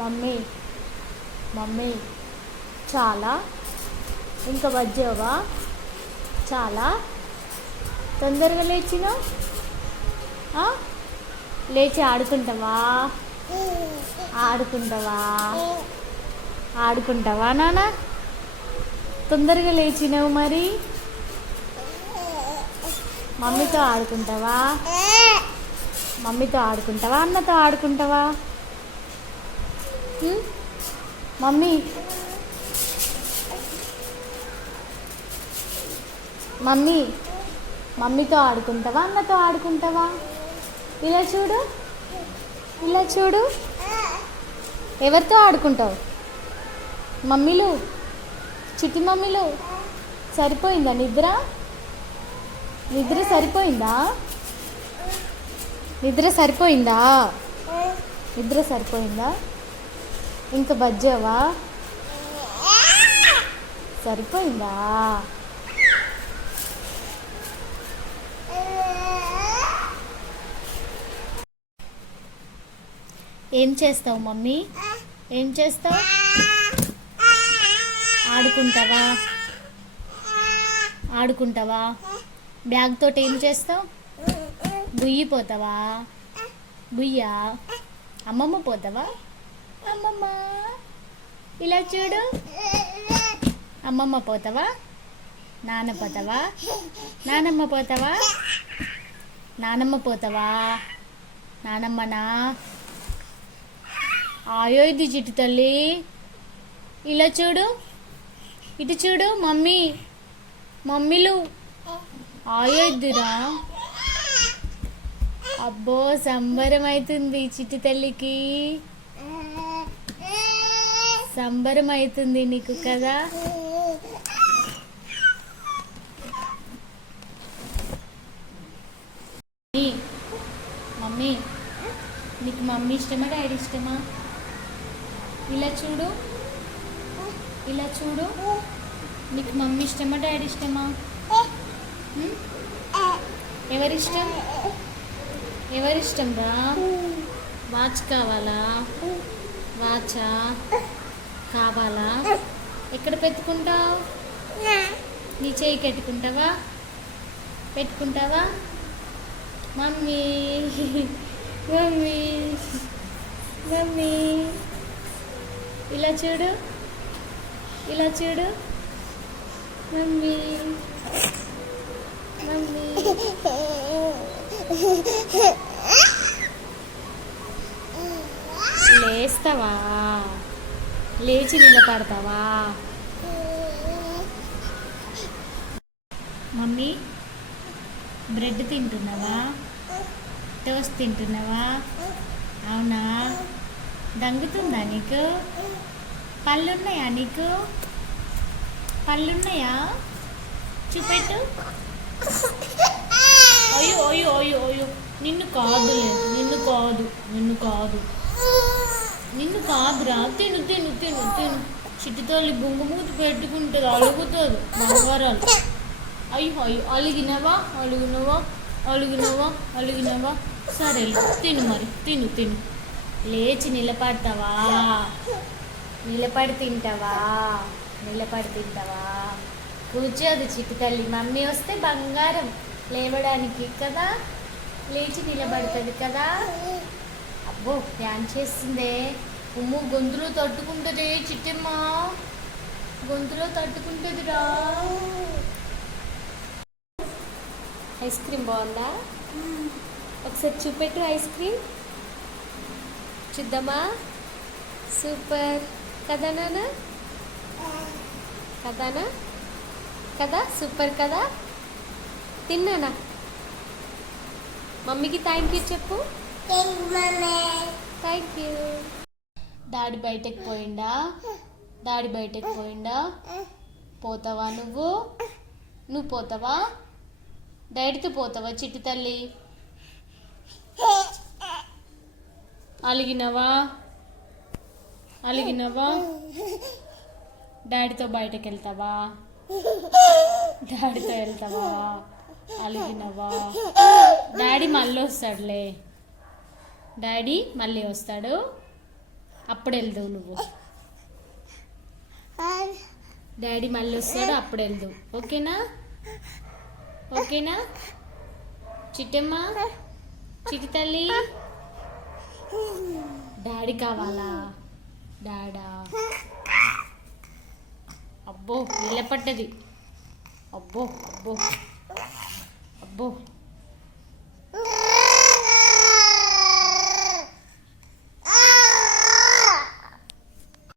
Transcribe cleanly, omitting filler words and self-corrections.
Mummy mummy చాలా ఇంకా వచ్చావా? చాలా తొందరగా లేచినావు. లేచి ఆడుకుంటావా? ఆడుకుంటావా? ఆడుకుంటావా నాన్న? తొందరగా లేచినావు మరి మమ్మీతో ఆడుకుంటావా? మమ్మీతో ఆడుకుంటావా? అన్నతో ఆడుకుంటావా? మమ్మీ మమ్మీ మమ్మీతో ఆడుకుంటావా? అన్నతో ఆడుకుంటావా? ఇలా చూడు, ఇలా చూడు. ఎవరితో ఆడుకుంటావు? మమ్మీలు, చిట్టి మమ్మీలు. సరిపోయిందా నిద్ర? నిద్ర సరిపోయిందా? నిద్ర సరిపోయిందా? నిద్ర సరిపోయిందా? ఇంకా బజ్జావా? సరిపోయిందా? ఏం చేస్తావు మమ్మీ? ఏం చేస్తావు? ఆడుకుంటావా? ఆడుకుంటావా? బ్యాగ్ తోటి ఏం చేస్తావు? బుయ్యిపోతావా? బుయ్యా? అమ్మమ్మ పోతావా? అమ్మమ్మ ఇలా చూడు. అమ్మమ్మ పోతావా? నాన్న పోతావా? నానమ్మ పోతావా? నానమ్మ పోతావా? నానమ్మనా? ఆయో ఇది చిట్టి తల్లి. ఇలా చూడు, ఇటు చూడు. మమ్మీ మమ్మీలు ఆయో ఇద్దురా. అబ్బో సంబరం అవుతుంది చిట్టి తల్లికి. సంబరం అవుతుంది నీకు కదా. మమ్మీ నీకు మమ్మీ ఇష్టమా డాడీ ఇష్టమా? ఇలా చూడు, ఇలా చూడు. నీకు మమ్మీ ఇష్టమా డాడీ ఇష్టమా? ఎవరిష్టం? ఎవరిష్టం రా? వాచ్ కావాలా? వాచా కావాలా? ఎక్కడ పెట్టుకుంటావు? నీ చేయి పెట్టుకుంటావా? పెట్టుకుంటావా? మమ్మీ మమ్మీ మమ్మీ ఇలా చూడు, ఇలా చూడు. మమ్మీ మమ్మీ లేస్తావా? లేచి నిలబడతావా? మమ్మీ బ్రెడ్ తింటున్నావా? టోస్ట్ తింటున్నావా? అవునా? దంగుతుందా నీకు? పళ్ళున్నాయా నీకు? పళ్ళున్నాయా? చూపెట్టు. అయ్యో అయ్యో అయ్యో అయ్యో. నిన్ను కాదులే, నిన్ను కాదు, నిన్ను కాదు, నిన్ను కాదురా. తిను తిను తిను తిను. చిట్టుతల్లి బొంగుమూతి పెట్టుకుంటుంది, అలుగుతుంది బంగారాలు. అయ్యో అయ్యో. అలిగినవా? అలిగినవా? అలిగినవా? అలిగినవా? సరే తిను మరి, తిను తిను. లేచి నిలబడతావా? నిలబడి తింటావా? నిలబడి తింటావా? కూర్చోదు చిట్టి తల్లి. మమ్మీ వస్తే బంగారం లేవడానికి కదా. లేచి నిలబడుతుంది కదా. అబ్బో డ్యాన్స్ చేస్తుందే. ఉమ్ము గొంతులో తట్టుకుంటుంది చిట్టమ్మ. గొంతులో తట్టుకుంటుందిరా. ఐస్ క్రీమ్ బాగుందా? ఒకసారి చూపెట్టు ఐస్ క్రీమ్. చూద్దామా? సూపర్ కదా నాన్న? కదానా? కదా సూపర్ కదా. తిన్నానా? మమ్మీకి థ్యాంక్ యూ చెప్పు. Thank you. డాడీ బయటకు పోయిండా? డాడీ బయటకు పోయిండా? పోతావా నువ్వు? నువ్వు పోతావా? డాడీతో పోతావా చిట్టి తల్లి? అలిగినవా? అలిగినవా? డాడీతో బయటకు వెళ్తావా? డాడీతో వెళ్తావా? అలిగినవా? డాడీ మళ్ళీ వస్తాడులే. డాడీ మళ్ళీ వస్తాడు. అప్పుడు వెళ్దావు నువ్వు. డాడీ మళ్ళీ వస్తాడు, అప్పుడు వెళ్దావు. ఓకేనా? ఓకేనా చిట్టమ్మ, చిట్టి తల్లి? డాడీ కావాలా? డాడా? అబ్బో నిలబడ్డది. అబ్బో అబ్బో అబ్బో